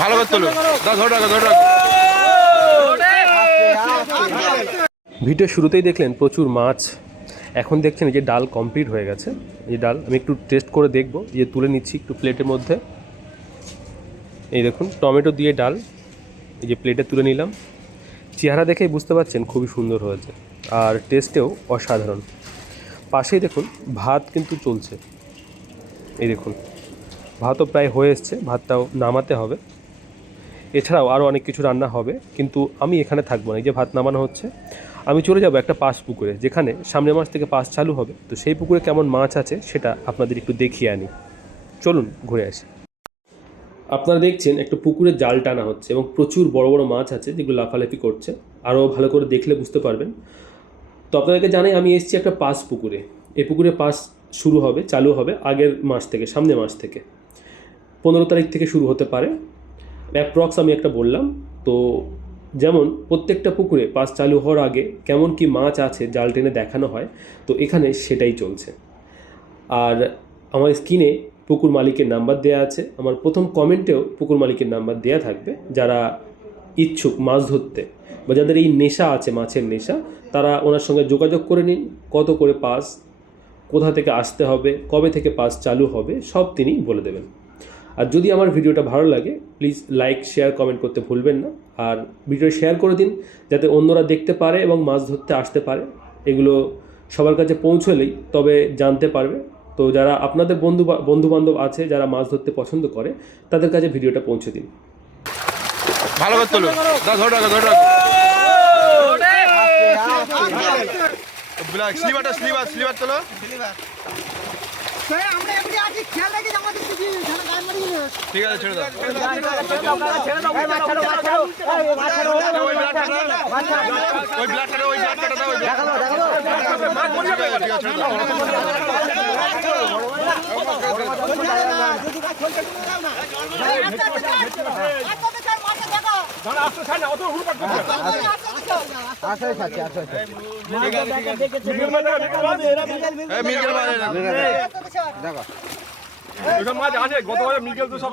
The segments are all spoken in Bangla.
ভালো করে তোলো। রাখো রাখো ভিডিও শুরুতেই দেখলেন প্রচুর মাছ। এখন দেখছেন যে ডাল কমপ্লিট হয়ে গেছে। এই ডাল আমি একটু টেস্ট করে দেখব। যে তুলে নিচ্ছি একটু প্লেটের মধ্যে। এই দেখুন, টমেটো দিয়ে ডাল। এই যে প্লেটে তুলে নিলাম। চেহারা দেখেই বুঝতে পারছেন খুবই সুন্দর হয়েছে। আর টেস্টেও অসাধারণ। পাশেই দেখুন, ভাত কিন্তু চলছে। এই দেখুন, ভাতও প্রায় হয়ে এসছে। ভাতটাও নামাতে হবে। এছাড়াও আরও অনেক কিছু রান্না হবে, কিন্তু আমি এখানে থাকব না। এই যে ভাত নামানো হচ্ছে, আমি চলে যাব একটা পাশ পুকুরে, যেখানে সামনের মাস থেকে পাস চালু হবে। তো সেই পুকুরে কেমন মাছ আছে সেটা আপনাদের একটু দেখিয়ে আনি। চলুন ঘুরে আসি। আপনারা দেখছেন একটা পুকুরে জাল টানা হচ্ছে এবং প্রচুর বড় বড় মাছ আছে যেগুলো লাফালাফি করছে। আরও ভালো করে দেখলে বুঝতে পারবেন। তো আপনাদেরকে জানাই, আমি এসেছি একটা পাশ পুকুরে। এই পুকুরে পাস শুরু হবে, চালু হবে আগের মাস থেকে, সামনের মাস থেকে। পনেরো তারিখ থেকে শুরু হতে পারে। অ্যাপ্রক্স আমি একটা বললাম, তো যেমন প্রত্যেকটা পুকুরে পাস চালু হওয়ার আগে কেমন কি মাছ আছে জাল টেনে দেখানো হয়, তো এখানে সেটাই চলছে। আর আমার স্ক্রিনে পুকুর মালিকের নাম্বার দেওয়া আছে, আমার প্রথম কমেন্টেও পুকুর মালিকের নাম্বার দেওয়া থাকবে, যারা ইচ্ছুক মাছ ধরতে বা যাদের এই নেশা আছে, মাছের নেশা, তারা ওনার সঙ্গে যোগাযোগ করে নিন, কত করে পাস, কোথা থেকে আসতে হবে, কবে থেকে পাস চালু হবে, সব তিনি বলে দেবেন। আর যদি আমার ভিডিওটা ভালো লাগে প্লিজ লাইক শেয়ার কমেন্ট করতে ভুলবেন না। আর ভিডিও শেয়ার করে দিন যাতে অন্যরা দেখতে পারে এবং মাছ ধরতে আসতে পারে। এগুলো সবার কাছে পৌঁছলেই তবে জানতে পারবে। তো যারা আপনাদের বন্ধু বন্ধু বান্ধব আছে যারা মাছ ধরতে পছন্দ করে তাদের কাছে ভিডিওটা পৌঁছে দিন। ভালো করে তোলো দাও ধরে রাখো ধরে। রাখো ব্ল্যাক স্লিভারটা স্লিভার স্লিভার তোলো। আমরা ঠিক আছে ছেড়ে দাও। ওই ব্লাডটা ওই ব্লাডটা ওই দাও ওই ব্লাডটা ঠিক মাছ আছে গতবারে মিগেল তো সব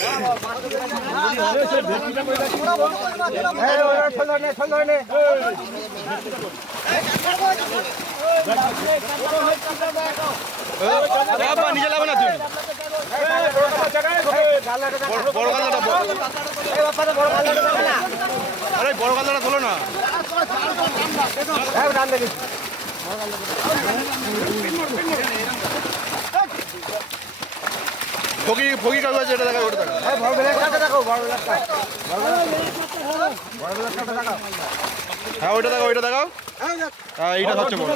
খোরে মার আসবে না আর এই যে এত ডিপ পুকুরি পুরো মাছ আসবে না। জালে মাছ মারা যাবে না নিজে তুমি বড়- বড় বড় আরে বড় গালটা তোলো। না ফকি ফকি কাগজ আছে এটা দেখা ওটা দেখা হ্যাঁ ওইটা দেখাও ওইটা দেখাও। হ্যাঁ এইটা সবচেয়ে বড়।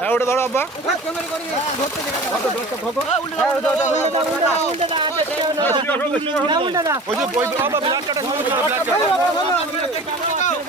হ্যাঁ ওটা ধরো আব্বা। ওই যে ওই আব্বা ব্ল্যাক কাটা শুরু করো ব্ল্যাক কাটা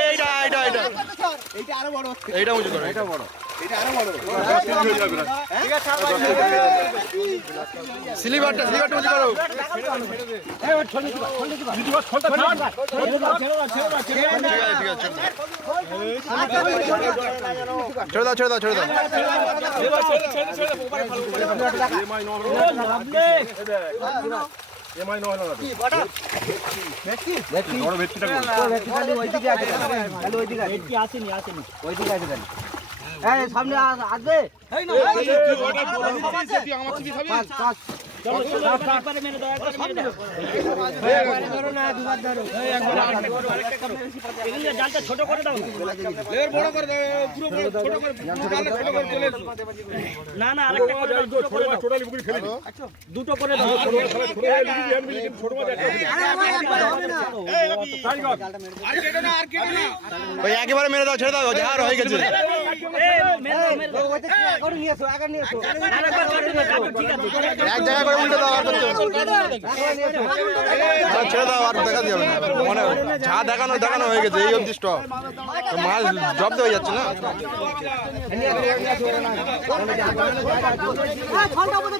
এইটা এইটা এইটা উঁচু করো। এইটা বড়। স্লিভারটা স্লিভারটা উঁচু করো। আছে আছে ছেড়ে দাও ছেড়ে দাও। ছেড়ে দাও এমআই নয় না বড় ভেটকিটা কই? এই সামনে আস- আসবে কাজ, কাজ। লেয়ার বড় করে দাও পুরো বড় ছোট করে টোটালি ফেলে দিই দুটো করে দাও ছোট মাছ ছোট মাছ লিখি আনবি কিন্তু ছোট মাছ একটা দিবি। টাইগার আর কেটে না আর কেটে না ওই একেবারে মেরে দাও ছেড়ে দাও যাহার হয়ে গেছে। এক জায়গায় করে উল্টে দাও আর করতে হবে। আর ছেড়ে দাও আর দেখা যাবে না। মানে যা দেখানো দেখানো হয়ে গেছে এই অবধি স্টপ মাছ জব্দ হয়ে যাচ্ছে না? ফলটা ওপরে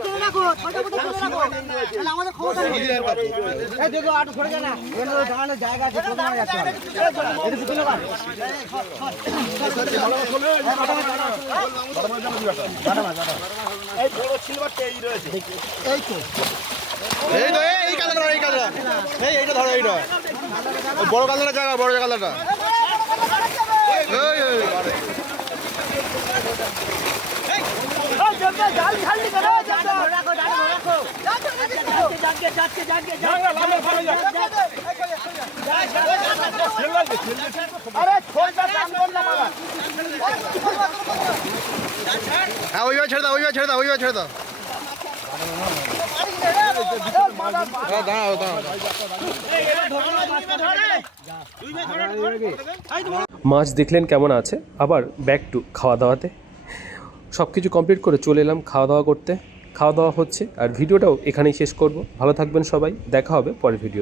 এই আটু সরে যায় না। এখানে তো। এই তো এই, এই ধরো এই কালাটা এই এইটা ধরো এইটা। ওই বড় কালাটা জায়গা বড় এই, এই, এই, আরে। হ্যাঁ ওইভাবে ছেড়ে দাও ওইভাবে ছেড়ে দাও ওইভাবে ছেড়ে দাও। মাছ দেখলেন কেমন আছে? আবার ব্যাক টু খাওয়া দাওয়াতে সব কিছু কমপ্লিট করে চলে এলাম খাওয়া দাওয়া করতে। খাওয়া দাওয়া হচ্ছে আর ভিডিওটাও এখানেই শেষ করব। ভালো থাকবেন সবাই দেখা হবে পরের ভিডিও